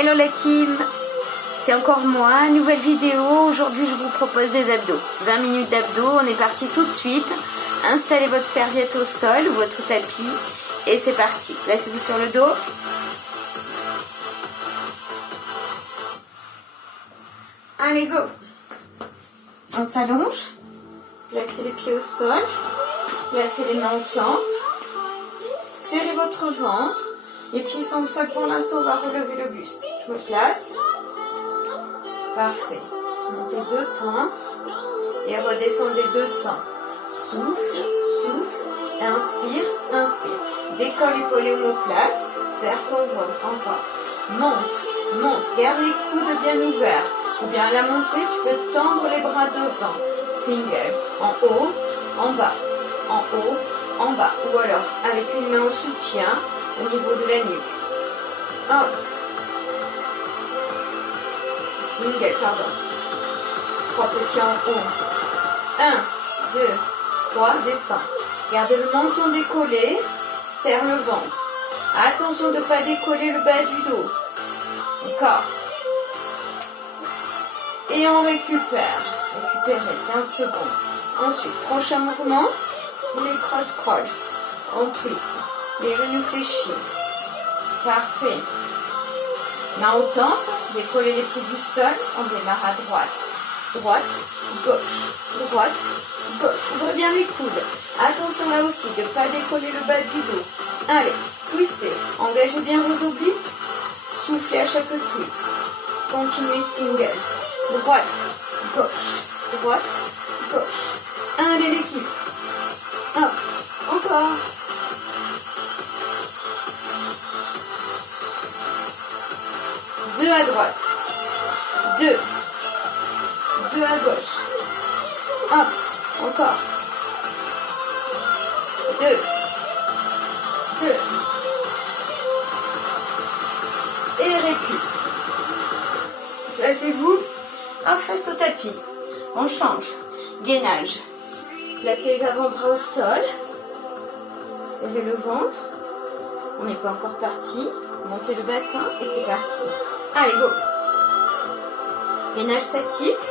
Hello la team, c'est encore moi, nouvelle vidéo. Aujourd'hui je vous propose des abdos, 20 minutes d'abdos. On est parti tout de suite. Installez votre serviette au sol ou votre tapis et c'est parti. Placez-vous sur le dos. Allez go. On s'allonge, placez les pieds au sol, placez les mains au temple, serrez votre ventre. Les pieds sont au sol pour l'instant, on va relever le buste. Je me place. Parfait. Montez 2 temps et redescendez 2 temps. Souffle, souffle, inspire, inspire. Décolle épaulé omoplate, serre ton ventre encore. Monte, monte, garde les coudes bien ouverts. Ou bien à la montée, tu peux tendre les bras devant. Single, en haut, en bas, en haut, en bas. Ou alors avec une main en soutien au niveau de la nuque. Hop. Single, pardon. 3 petits en haut. 1, 2, 3, descends. Gardez le menton décollé, serre le ventre. Attention de ne pas décoller le bas du dos. Encore. Et on récupère. Récupérez 15 secondes. Ensuite, prochain mouvement, les cross-crawl. On twist. Les genoux fléchis. Parfait. Main au temple, décollez les pieds du sol, on démarre à droite. Droite, gauche, droite, gauche. Ouvrez bien les coudes. Attention là aussi de ne pas décoller le bas du dos. Allez, twistez. Engagez bien vos obliques. Soufflez à chaque twist. Continuez single. Droite, gauche, droite, gauche. Allez l'équipe. Hop, encore. Deux à droite, 2 à gauche, 1, encore, 2, et récup. Placez-vous face au tapis, on change, gainage, placez les avant-bras au sol, serrez le ventre, on n'est pas encore parti. Montez le bassin et c'est parti. Allez, go. Gainage statique.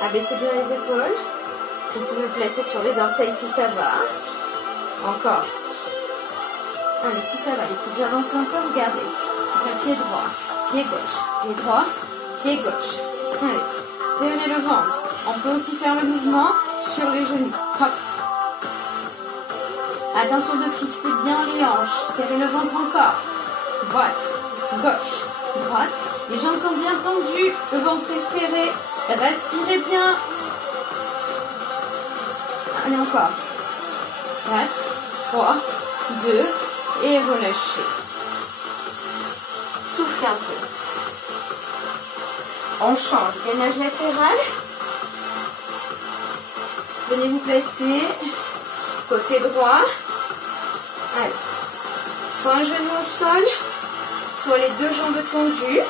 Abaissez bien les épaules. Vous pouvez placer sur les orteils si ça va. Encore. Allez, si ça va, l'équipe, j'avance un peu, vous gardez. Après, pied droit, pied gauche, pied droit, pied gauche. Allez, serrez le ventre. On peut aussi faire le mouvement sur les genoux. Hop. Attention de fixer bien les hanches. Serrez le ventre encore. Droite, gauche, droite. Les jambes sont bien tendues. Le ventre est serré. Respirez bien. Allez, encore. 4, 3, 2. Et relâchez. Soufflez un peu. On change. Gainage latéral. Venez vous placer. Côté droit. Allez. Soit un genou au sol, soit les 2 jambes tendues.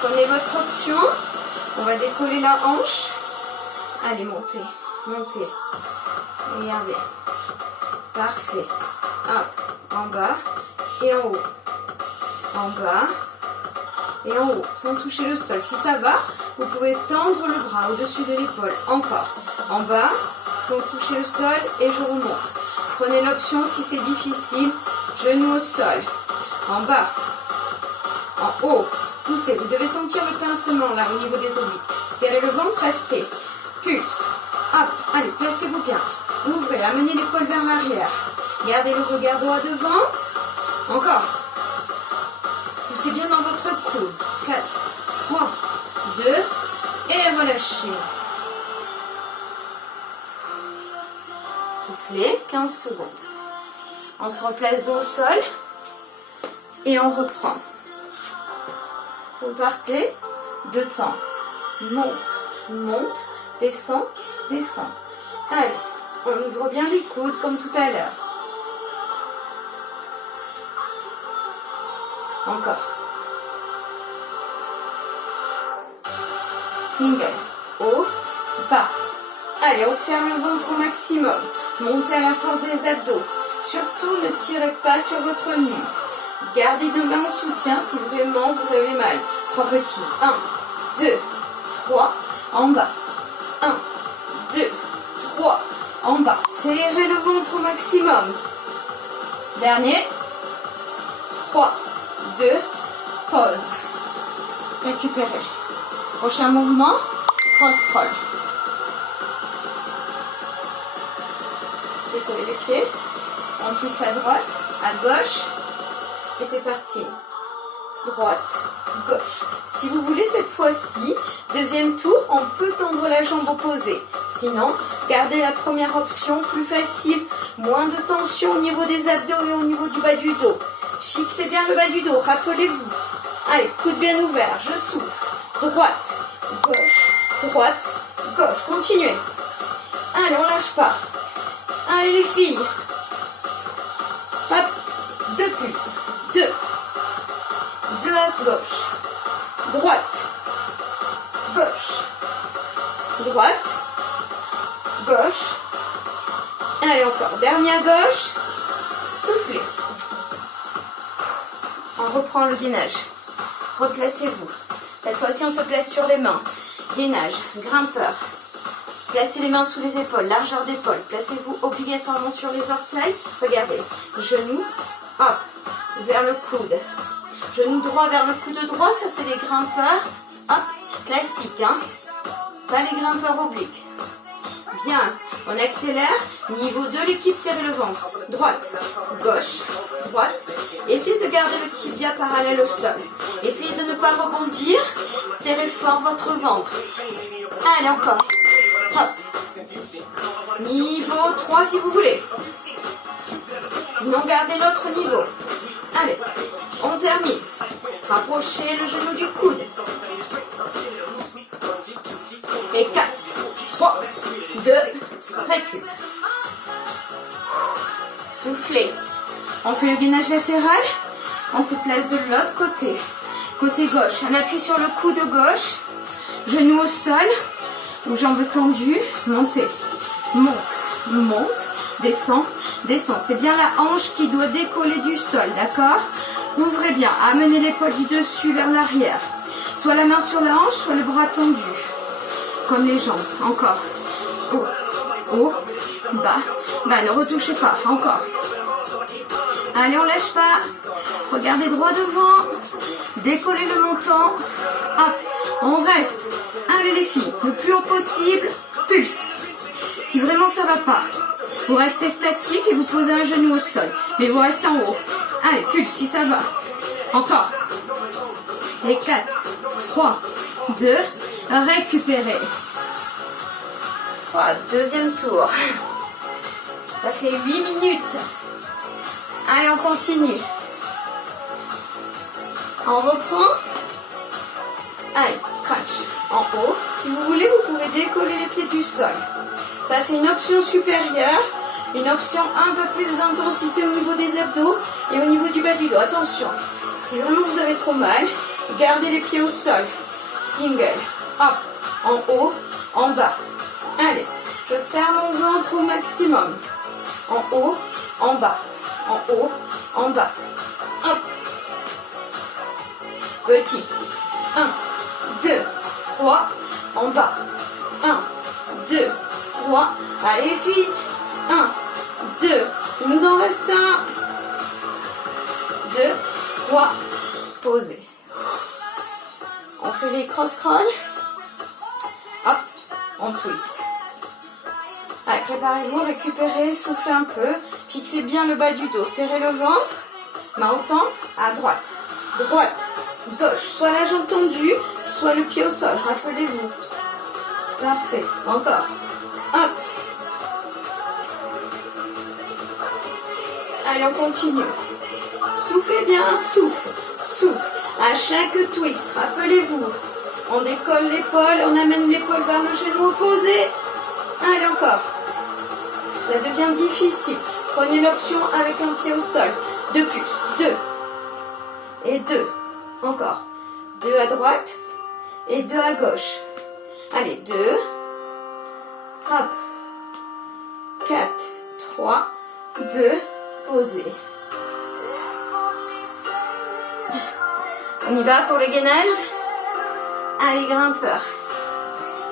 Prenez votre option. On va décoller la hanche. Allez, montez, montez. Regardez. Parfait. Hop, en bas et en haut. En bas et en haut, sans toucher le sol. Si ça va, vous pouvez tendre le bras au-dessus de l'épaule. Encore. En bas, sans toucher le sol et je remonte. Prenez l'option si c'est difficile. Genoux au sol. En bas. En haut. Poussez. Vous devez sentir le pincement là au niveau des obliques. Serrez le ventre, restez. Pulse. Hop. Allez, placez-vous bien. Ouvrez, amenez l'épaule vers l'arrière. Gardez le regard droit devant. Encore. Poussez bien dans votre coude. 4, 3, 2 et relâchez. Soufflez, 15 secondes. On se replace dos au sol et on reprend. Vous partez, 2 temps. Monte, monte, descend, descend. Allez, on ouvre bien les coudes comme tout à l'heure. Encore. Single, haut, bas. Allez, on serre le ventre au maximum. Montez à la force des abdos. Surtout, ne tirez pas sur votre nuque. Gardez deux mains en soutien si vraiment vous avez mal. 3 petits. 1, 2, 3. En bas. 1, 2, 3. En bas. Serrez le ventre au maximum. Dernier. 3, 2, pause. Récupérez. Prochain mouvement, cross-crawl. Décollez les pieds. On pousse à droite, à gauche. Et c'est parti. Droite, gauche. Si vous voulez cette fois-ci, deuxième tour, on peut tendre la jambe opposée. Sinon, gardez la première option, plus facile, moins de tension au niveau des abdos et au niveau du bas du dos. Fixez bien le bas du dos, rappelez-vous. Allez, coude bien ouvert, je souffle. Droite, gauche, droite, gauche. Continuez. Allez, on lâche pas. Allez les filles. Hop, 2 plus. 2. 2 à gauche. Droite. Gauche. Droite. Gauche. Allez encore. Dernier à gauche. Soufflez. On reprend le gainage. Replacez-vous. Cette fois-ci, on se place sur les mains. Gainage, grimpeur. Placez les mains sous les épaules, largeur d'épaule. Placez-vous obligatoirement sur les orteils. Regardez, genou, hop, vers le coude. Genou droit vers le coude droit, ça c'est les grimpeurs. Hop, classique, hein. Pas les grimpeurs obliques. Bien, on accélère. Niveau 2, l'équipe, serrez le ventre. Droite, gauche, droite. Essayez de garder le tibia parallèle au sol. Essayez de ne pas rebondir. Serrez fort votre ventre. Allez, encore. Hop. Niveau 3 si vous voulez. Sinon, gardez l'autre niveau. Allez, on termine. Rapprochez le genou du coude. Et 4, 3, 2, récup. Soufflez. On fait le gainage latéral. On se place de l'autre côté. Côté gauche. On appuie sur le coude gauche. Genou au sol. Ou jambes tendues. Montez. Monte. Monte. Descend. Descend. C'est bien la hanche qui doit décoller du sol. D'accord? Ouvrez bien. Amenez l'épaule du dessus vers l'arrière. Soit la main sur la hanche, soit le bras tendu. Comme les jambes. Encore. Haut. Haut. Bas. Bas. Ne retouchez pas. Encore. Allez, on lâche pas. Regardez droit devant. Décollez le menton. Hop. On reste. Allez les filles. Le plus haut possible. Pulse. Si vraiment ça va pas, vous restez statique et vous posez un genou au sol. Mais vous restez en haut. Allez, pulse si ça va. Encore. Et 4, 3, 2, récupérez. Voilà, deuxième tour. Ça fait 8 minutes. Allez, on continue. On reprend. Allez, crunch. En haut. Si vous voulez, vous pouvez décoller les pieds du sol. Ça, c'est une option supérieure. Une option un peu plus d'intensité au niveau des abdos et au niveau du bas du dos. Attention. Si vraiment vous avez trop mal, gardez les pieds au sol. Single. Hop. En haut. En bas. Allez. Je serre mon ventre au maximum. En haut. En bas. En haut. En bas. Hop. Petit. 1, 2, 3. En bas. 1, 2, 3. Allez les filles. 1, 2. Il nous en reste un. 2, 3. Posez. On fait les cross-crawl. Hop. On twist. Allez, préparez-vous, récupérez, soufflez un peu. Fixez bien le bas du dos. Serrez le ventre. Main au temple. À droite. Droite. Gauche. Soit la jambe tendue, soit le pied au sol. Rappelez-vous. Parfait. Encore. Hop. Allez, on continue. Soufflez bien. Souffle. Souffle. À chaque twist, rappelez-vous. On décolle l'épaule, on amène l'épaule vers le genou opposé. Allez, encore. Ça devient difficile. Prenez l'option avec un pied au sol. 2 pulses. 2. Et 2. Encore. 2 à droite. Et 2 à gauche. Allez, 2. Hop. 4. 3. 2. opposé. On y va pour le gainage. Allez, grimpeur.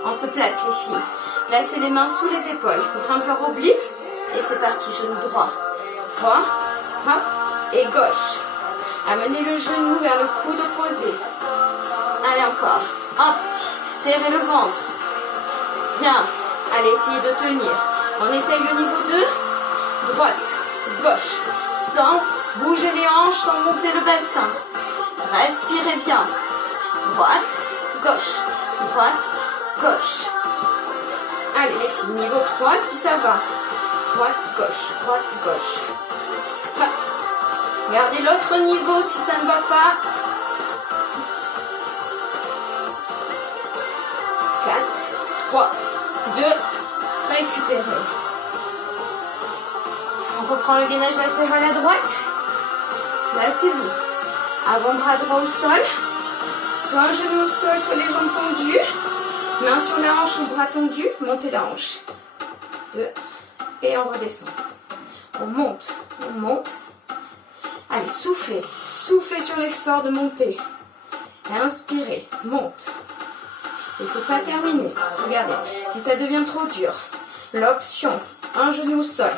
On se place, les filles. Placez les mains sous les épaules. Grimpeur oblique. Et c'est parti, genou droit. Droit, hop, et gauche. Amenez le genou vers le coude opposé. Allez, encore. Hop, serrez le ventre. Bien. Allez, essayez de tenir. On essaye le niveau 2. Droite, gauche. Sans bouger les hanches, sans monter le bassin. Respirez bien. Droite, gauche. Droite, gauche. Allez, les filles, niveau 3, si ça va. Droite, gauche, droite, gauche. Hop. Regardez l'autre niveau si ça ne va pas. 4, 3, 2, récupérez. On reprend le gainage latéral à droite. Placez-vous. Avant-bras droit au sol. Soit un genou au sol, soit les jambes tendues. Main sur la hanche ou bras tendu. Montez la hanche. 2. Et on redescend. On monte. On monte. Allez, soufflez. Soufflez sur l'effort de monter. Inspirez. Monte. Et c'est pas terminé. Regardez. Si ça devient trop dur, l'option, un genou au sol.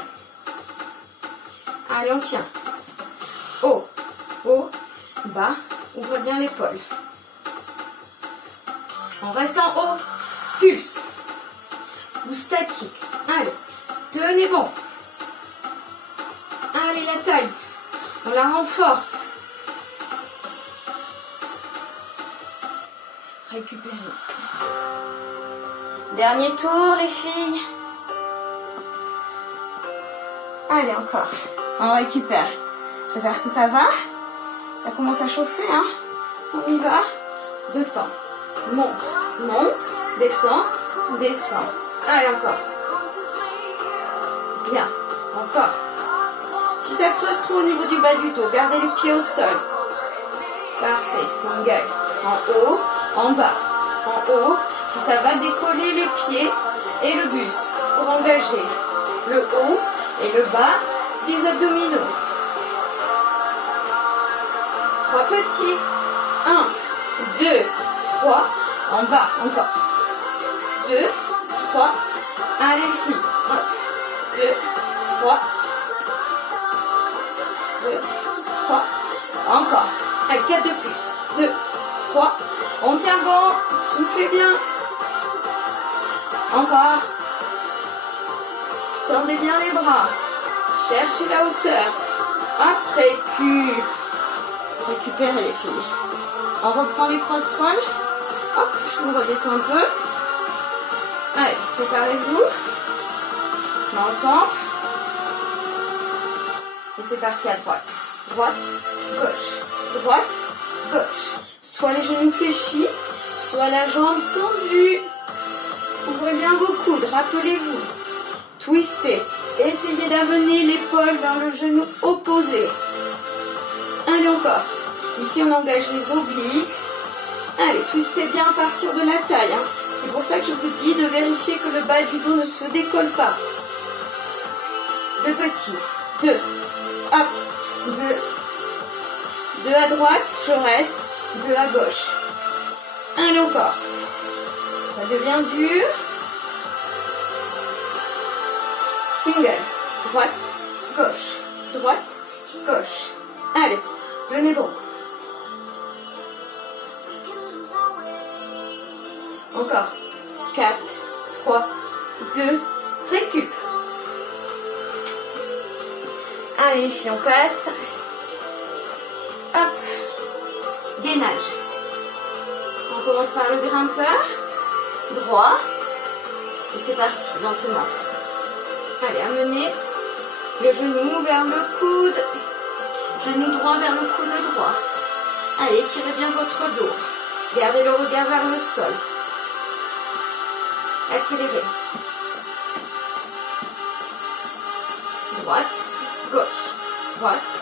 Allez, on tient. Haut. Haut. Bas. Ouvre bien l'épaule. On reste en haut. Pulse. Ou statique. Allez. Tenez bon. Allez, la taille. On la renforce. Récupérez. Dernier tour, les filles. Allez, encore. On récupère. J'espère que ça va. Ça commence à chauffer, hein. On y va. 2 temps. Monte, monte, descend, descend. Allez, encore. Bien. Encore. Si ça creuse trop au niveau du bas du dos, gardez les pieds au sol. Parfait. Single. En haut, en bas. En haut, si ça va décoller les pieds et le buste pour engager le haut et le bas des abdominaux. 3 petits. 1, 2, 3. En bas, encore. 2, 3. Allez, les filles. 1, 2, 3. 2, 3. Encore. Allez, 4 de plus. 2, 3. On tient bon. Soufflez bien. Encore. Tendez bien les bras. Cherchez la hauteur. Après, récup. Récupérez, les filles. On reprend les cross-rolls. Hop, je vous redescends un peu. Allez, préparez-vous. Menton. Et c'est parti à droite. Droite, gauche. Droite, gauche. Soit les genoux fléchis, soit la jambe tendue. Ouvrez bien vos coudes, rappelez-vous. Twistez. Essayez d'amener l'épaule vers le genou opposé. Allez, encore. Ici, on engage les obliques. Allez, twistez bien à partir de la taille. Hein. C'est pour ça que je vous dis de vérifier que le bas du dos ne se décolle pas. 2 petits. 2. Hop. 2. 2 à droite, je reste. 2 à gauche. Allez, encore. Ça devient dur. Single. Droite, gauche. Droite, gauche. Allez, tenez bon. Encore. 4, 3, 2, récup. Allez, les filles, on passe. Hop. Gainage. On commence par le grimpeur. Droit. Et c'est parti, lentement. Allez, amenez le genou vers le coude. Genou droit vers le coude droit. Allez, tirez bien votre dos. Gardez le regard vers le sol. Accélérez. Droite, gauche. Droite,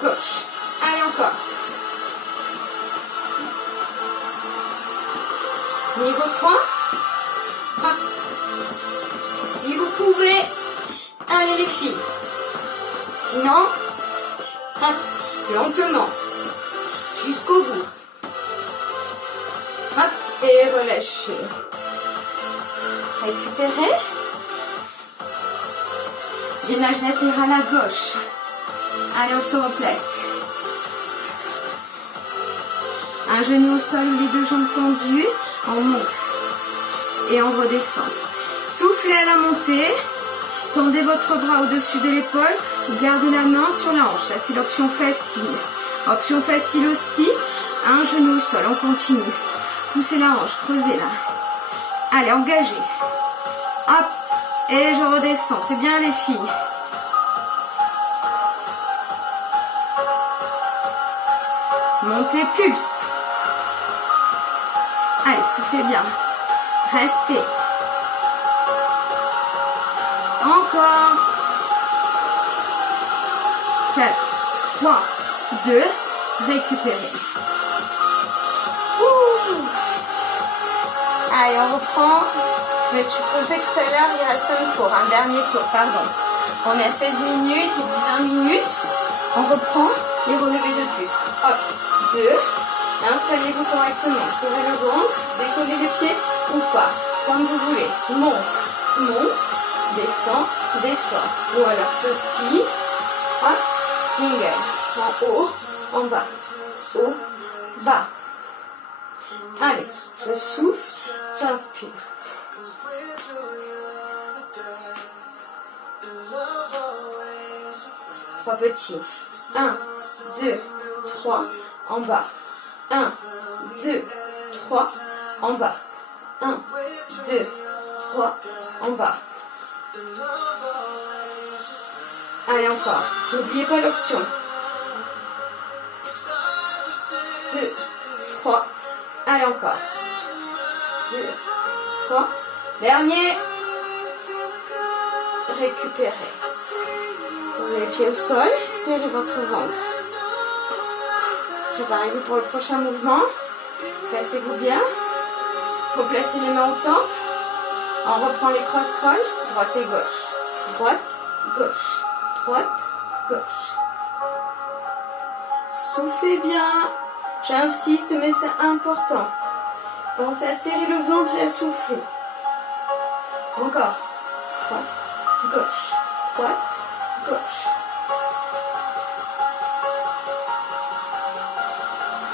gauche. Allez, encore. Niveau 3. Hop. Si vous pouvez. Allez, les filles. Sinon, Hop, lentement. Jusqu'au bout. Hop, et relâchez. Récupérez. Gainage latéral à gauche. Allez, on se replace. Un genou au sol, les deux jambes tendues. On monte. Et on redescend. Soufflez à la montée. Tendez votre bras au-dessus de l'épaule. Gardez la main sur la hanche. Là, c'est l'option facile. Option facile aussi. Un genou au sol. On continue. Poussez la hanche. Creusez-la. Allez, engagez. Hop. Et je redescends. C'est bien les filles. Montez, pulse. Allez, soufflez bien. Restez. Encore. 4, 3, 2, récupérez. Ouh. Allez, on reprend. Je me suis trompée tout à l'heure, il reste un tour, un dernier tour, pardon. On est à 16 minutes, il dit 20 minutes. On reprend les relevés de plus. Hop, 2. Installez-vous correctement. Serrez le ventre, décollez les pieds ou pas, comme vous voulez. Monte, monte, descend, descend. Ou alors ceci. Hop, single. En haut, en bas. Haut, bas. Allez, je souffle, j'inspire. Trois petits. 1, 2, 3, en bas. 1, 2, 3, en bas. 1, 2, 3, en bas. Allez, encore. N'oubliez pas l'option. 2, 3. Allez, encore. 2, 3. Dernier. Récupérez. Posez les pieds au sol. Serrez votre ventre. Préparez-vous pour le prochain mouvement. Placez-vous bien. Replacez les mains au temple. On reprend les cross-crawls. Droite et gauche. Droite, gauche. Droite, gauche. Soufflez bien. J'insiste, mais c'est important. Pensez à serrer le ventre et à souffler. Encore. Droite, gauche. Droite, gauche.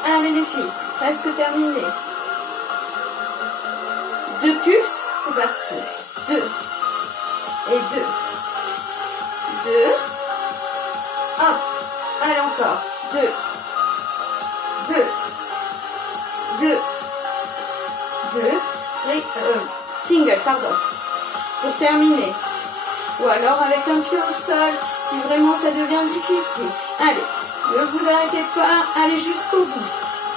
Allez les filles, c'est presque terminé. 2 pulses, c'est parti. 2 et 2. 2. Hop. Allez encore. 2. 2. 2. 2. Single, pardon. Pour terminer. Ou alors avec un pied au sol, si vraiment ça devient difficile. Allez, ne vous arrêtez pas, allez jusqu'au bout.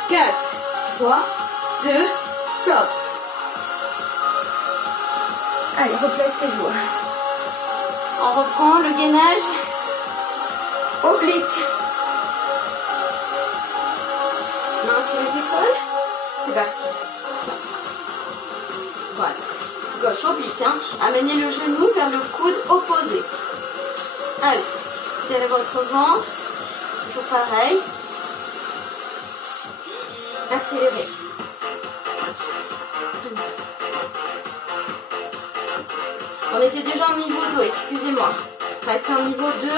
4, 3, 2, stop. Allez, replacez-vous. On reprend le gainage oblique. Main sur les épaules. C'est parti. Droite, gauche, oblique. Amenez le genou vers le coude opposé. Allez, serrez votre ventre. Toujours pareil. Accélérez. On était déjà au niveau 2, excusez-moi. Restez en niveau 2.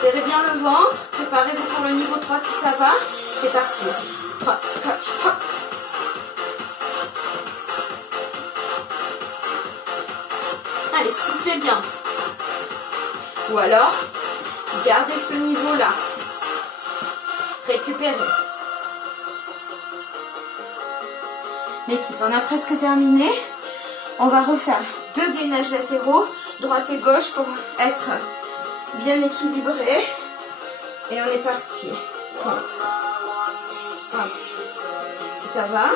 Serrez bien le ventre. Préparez-vous pour le niveau 3 si ça va. C'est parti. Hop, hop, hop. Allez, soufflez bien. Ou alors, gardez ce niveau-là. Récupérez. L'équipe, on a presque terminé. On va refaire 2 gainages latéraux, droite et gauche pour être bien équilibré. Et on est parti. Monte. Hop. Si ça va,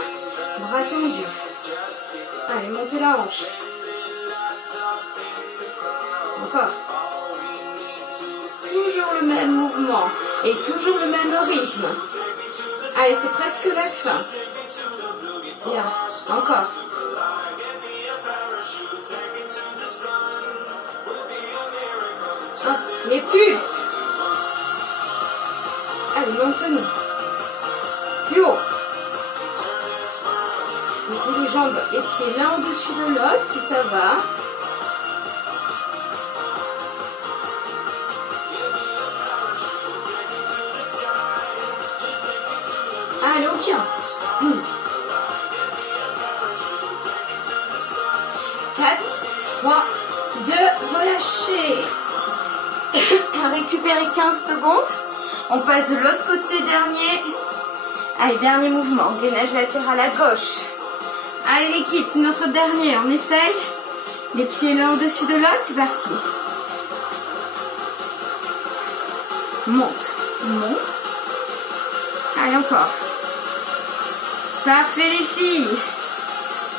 bras tendus. Allez, montez la hanche. Encore. Toujours le même mouvement et toujours le même rythme. Allez, c'est presque la fin. Bien, encore. Les pulses. Allez, maintenez. Plus haut. Mettez les jambes, les pieds l'un au-dessus de l'autre si ça va. Allez, on tient. 4, 3, 2, relâchez. Récupérez 15 secondes. On passe de l'autre côté, dernier. Allez, dernier mouvement. Gainage latéral à gauche. Allez l'équipe, c'est notre dernier. On essaye. Les pieds l'un au-dessus de l'autre, c'est parti. Monte, monte. Allez, encore. Parfait les filles.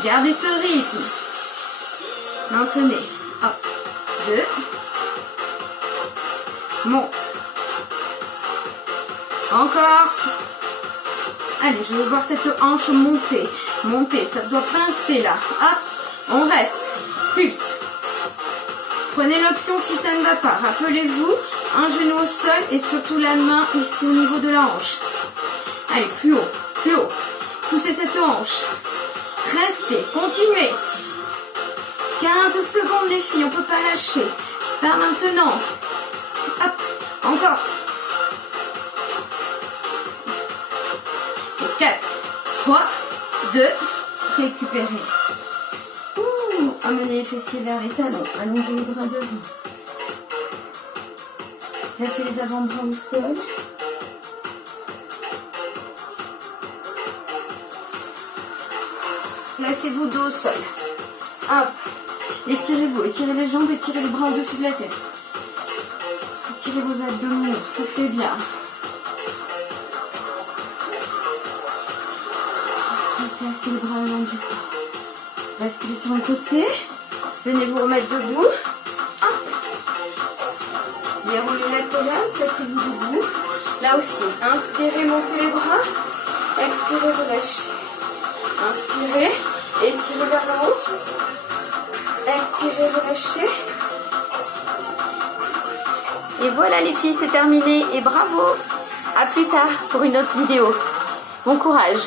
Gardez ce rythme. Maintenez. Hop. 2. Monte. Encore. Allez, je veux voir cette hanche monter. Monter, ça doit pincer là. Hop. On reste. Plus. Prenez l'option si ça ne va pas. Rappelez-vous, un genou au sol et surtout la main ici au niveau de la hanche. Allez, plus haut, plus haut. Poussez cette hanche. Restez, continuez. 15 secondes les filles, on ne peut pas lâcher. Pas maintenant. Hop, encore. Et 4, 3, 2, récupérez. Amenez les fessiers vers les talons. Allongez les bras devant. Placez les avant-bras au sol. Placez-vous dos au sol. Hop. Étirez-vous. Étirez les jambes. Étirez les bras au-dessus de la tête. Étirez vos abdominaux. Soufflez bien. Placez les bras le long du corps. Basculez sur un côté. Venez vous remettre debout. Hop. Déroulez la colonne. Placez-vous debout. Là aussi. Inspirez, montez les bras. Expirez, relâchez. Inspirez. Étirez vers le haut. Expirez, relâchez. Et voilà les filles, c'est terminé. Et bravo. À plus tard pour une autre vidéo. Bon courage.